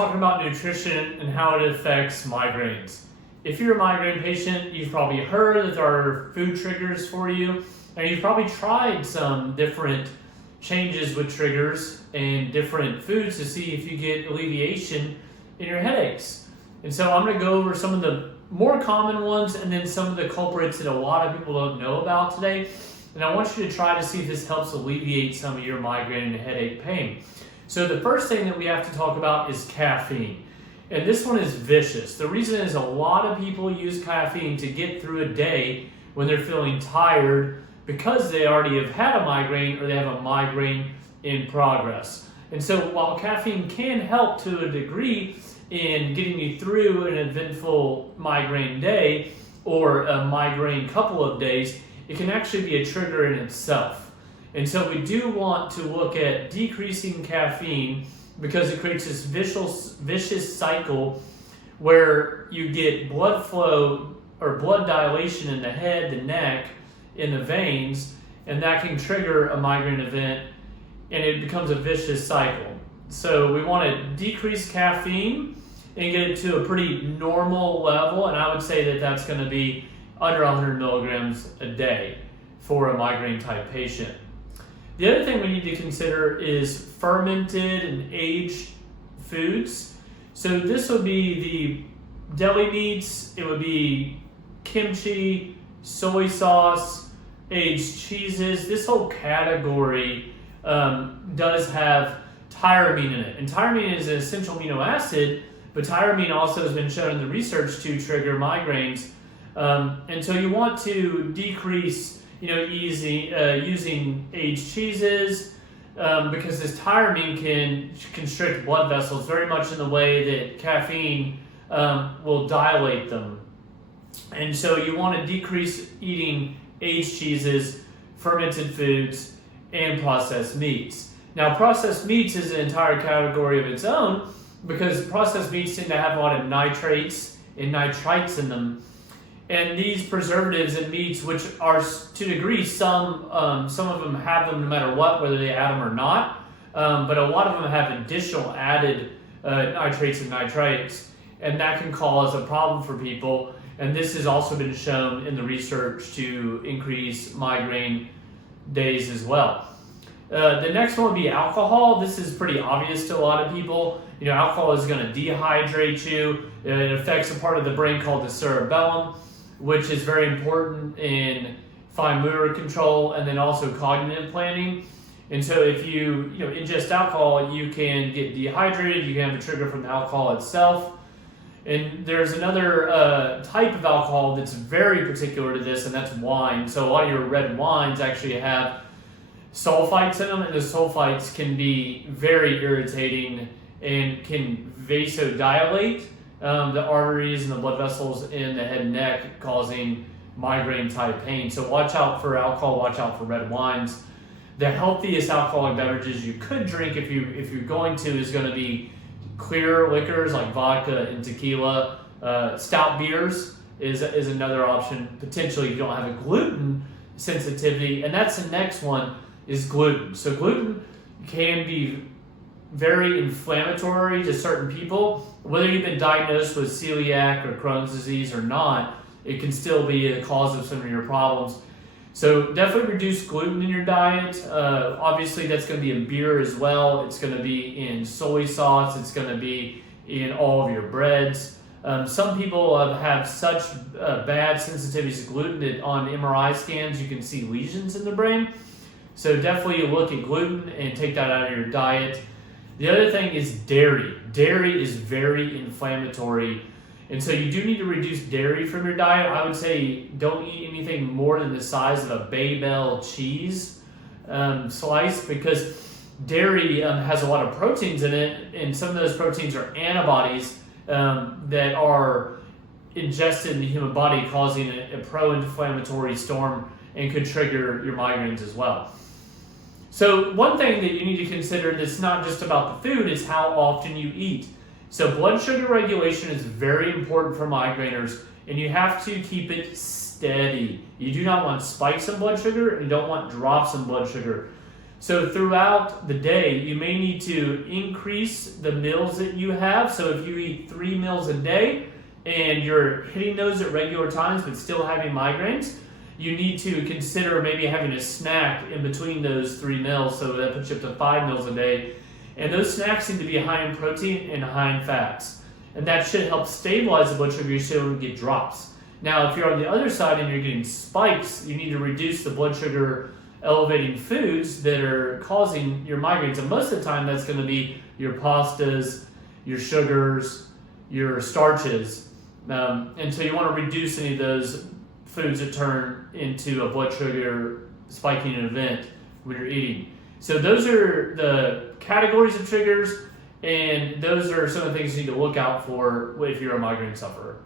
talking about nutrition and how it affects migraines. If you're a migraine patient, you've probably heard that there are food triggers for you, and you've probably tried some different changes with triggers and different foods to see if you get alleviation in your headaches. And so I'm going to go over some of the more common ones and then some of the culprits that a lot of people don't know about today. And I want you to try to see if this helps alleviate some of your migraine and headache pain. So the first thing that we have to talk about is caffeine. And this one is vicious. The reason is a lot of people use caffeine to get through a day when they're feeling tired because they already have had a migraine or they have a migraine in progress. And so while caffeine can help to a degree in getting you through an eventful migraine day or a migraine couple of days, it can actually be a trigger in itself. And so we do want to look at decreasing caffeine because it creates this vicious cycle where you get blood flow or blood dilation in the head, the neck, in the veins, and that can trigger a migraine event, and it becomes a vicious cycle. So we want to decrease caffeine and get it to a pretty normal level, and I would say that that's going to be under 100 milligrams a day for a migraine type patient. The other thing we need to consider is fermented and aged foods. So this would be the deli meats, it would be kimchi, soy sauce, aged cheeses. This whole category does have tyramine in it. And tyramine is an essential amino acid, but tyramine also has been shown in the research to trigger migraines. And so you want to decrease using aged cheeses because this tyramine can constrict blood vessels very much in the way that caffeine will dilate them. And so you want to decrease eating aged cheeses, fermented foods, and processed meats. Now, processed meats is an entire category of its own because processed meats tend to have a lot of nitrates and nitrites in them. And these preservatives in meats, which are to a degree, some of them have them no matter what, whether they add them or not, but a lot of them have additional added nitrates and nitrites, and that can cause a problem for people. And this has also been shown in the research to increase migraine days as well. The next one would be alcohol. This is pretty obvious to a lot of people. Alcohol is going to dehydrate you. It affects a part of the brain called the cerebellum, which is very important in fine motor control and then also cognitive planning. And so if you ingest alcohol, you can get dehydrated, you can have a trigger from the alcohol itself. And there's another type of alcohol that's very particular to this, and that's wine. So a lot of your red wines actually have sulfites in them, and the sulfites can be very irritating and can vasodilate the arteries and the blood vessels in the head and neck, causing migraine type pain. So watch out for alcohol, watch out for red wines. The healthiest alcoholic beverages you could drink if you're going to is going to be clear liquors like vodka and tequila. Stout beers is another option, potentially if you don't have a gluten sensitivity. And that's the next one, is gluten. So gluten can be very inflammatory to certain people. Whether you've been diagnosed with celiac or Crohn's disease or not, it can still be a cause of some of your problems. So definitely reduce gluten in your diet. Obviously that's going to be in beer as well. It's going to be in soy sauce. It's going to be in all of your breads. Some people have such bad sensitivities to gluten that on MRI scans you can see lesions in the brain. So definitely look at gluten and take that out of your diet. The other thing is dairy. Dairy is very inflammatory, and so you do need to reduce dairy from your diet. I would say don't eat anything more than the size of a Babel cheese slice, because dairy has a lot of proteins in it, and some of those proteins are antibodies that are ingested in the human body, causing a pro-inflammatory storm and could trigger your migraines as well. So one thing that you need to consider that's not just about the food is how often you eat. So blood sugar regulation is very important for migraineurs, and you have to keep it steady. You do not want spikes in blood sugar, and you don't want drops in blood sugar. So throughout the day, you may need to increase the meals that you have. So if you eat 3 meals a day and you're hitting those at regular times but still having migraines, you need to consider maybe having a snack in between those 3 meals, so that puts you up to 5 meals a day. And those snacks need to be high in protein and high in fats. And that should help stabilize the blood sugar so you don't get drops. Now, if you're on the other side and you're getting spikes, you need to reduce the blood sugar elevating foods that are causing your migraines. And most of the time, that's going to be your pastas, your sugars, your starches. And so you want to reduce any of those foods that turn into a blood sugar spiking event when you're eating. So those are the categories of triggers, and those are some of the things you need to look out for if you're a migraine sufferer.